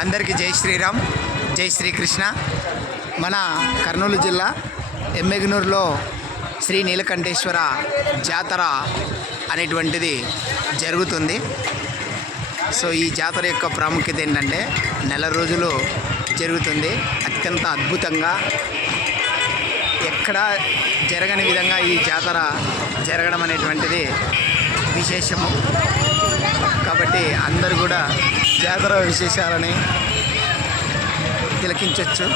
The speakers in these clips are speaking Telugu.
అందరికీ జై శ్రీరామ్ జై శ్రీకృష్ణ. మన కర్నూలు జిల్లా ఎమ్మెగనూరులో శ్రీ నీలకంఠేశ్వర జాతర అనేటువంటిది జరుగుతుంది. సో ఈ జాతర యొక్క ప్రాముఖ్యత ఏంటంటే నెల రోజులు జరుగుతుంది. అత్యంత అద్భుతంగా ఎక్కడ జరగని విధంగా ఈ జాతర జరగడం అనేటువంటిది విశేషము. కాబట్టి అందరూ కూడా జాతర విశేషాలని తిలకించవచ్చు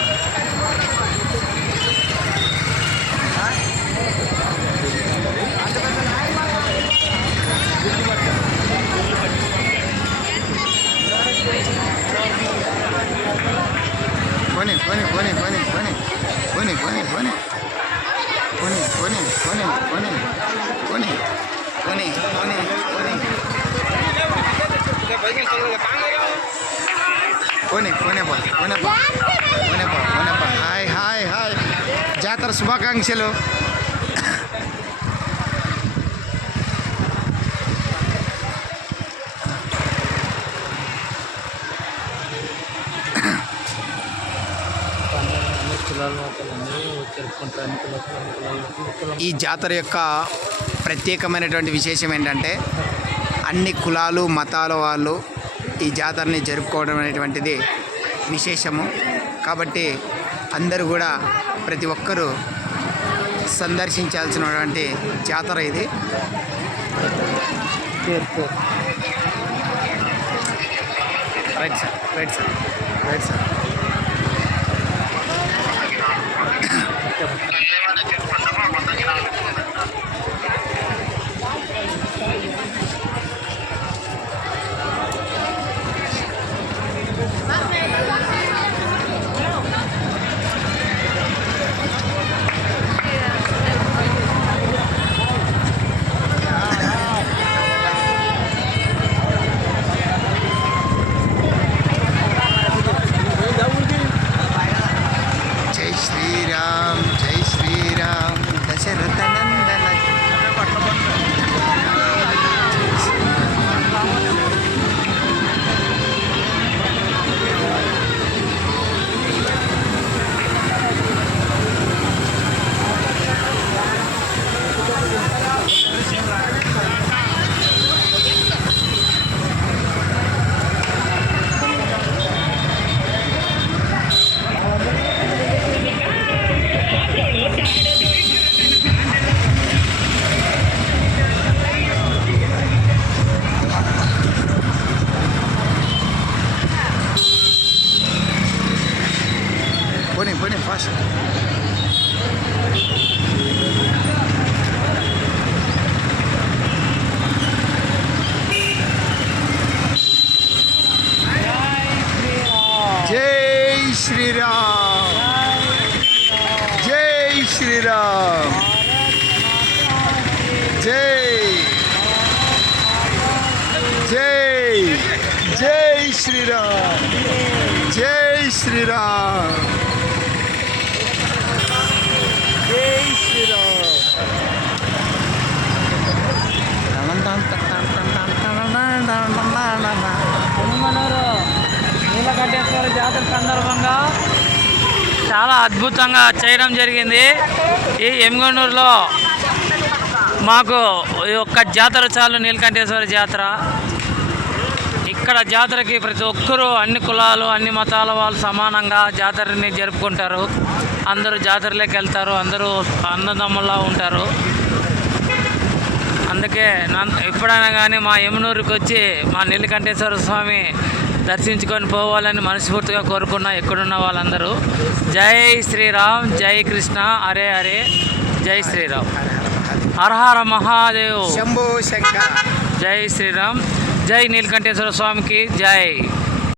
పోనీ పోనీ పోనీ పోనీ పోనీ పోనీ పోనీ పోనీ పోనీ పోనీ పోనీ పోనీ పోనీ పోనీ పోనీ పోనీ పోనీ పోనే పో పోనే పో పోనే పో పోనే పో హాయ్ హాయ్ హాయ్ జాతర శుభాకాంక్షలు ఈ జాతర యొక్క ప్రత్యేకమైనటువంటి విశేషం ఏంటంటే అన్ని కులాలు మతాల వాళ్ళు ఈ జాతరని జరుపుకోవడం అనేటువంటిది విశేషము. కాబట్టి అందరూ కూడా ప్రతి ఒక్కరూ సందర్శించాల్సినటువంటి జాతర ఇది. Right sir right sir right sir. Shriram. జై శ్రీరామ్. జై. జై. జై శ్రీరామ్. జై శ్రీరామ్ జై శ్రీరామ్ పొంగనూరు నీలకంఠేశ్వర జాతర సందర్భంగా చాలా అద్భుతంగా చేయడం జరిగింది. ఈ ఎమ్గనూరులో మాకు ఈ ఒక్క జాతర చాలు నీలకంఠేశ్వర జాతర. ఇక్కడ జాతరకి ప్రతి ఒక్కరూ అన్ని కులాలు అన్ని మతాల వాళ్ళు సమానంగా జాతరని జరుపుకుంటారు. అందరూ జాతరలోకి వెళ్తారు అందరూ అన్నదమ్ములా ఉంటారు. అందుకే నన్ ఎప్పుడైనా కానీ మా యమునూరుకి వచ్చి మా నీలకంఠేశ్వర స్వామి దర్శించుకొని పోవాలని మనస్ఫూర్తిగా కోరుకున్న ఎక్కడున్న వాళ్ళందరూ. జై శ్రీరామ్ జై కృష్ణ హరే హరే జై శ్రీరామ్. హర హర మహాదేవ్. శంభో శంకర. జై శ్రీరామ్. జై నీలకంఠేశ్వర స్వామికి జై.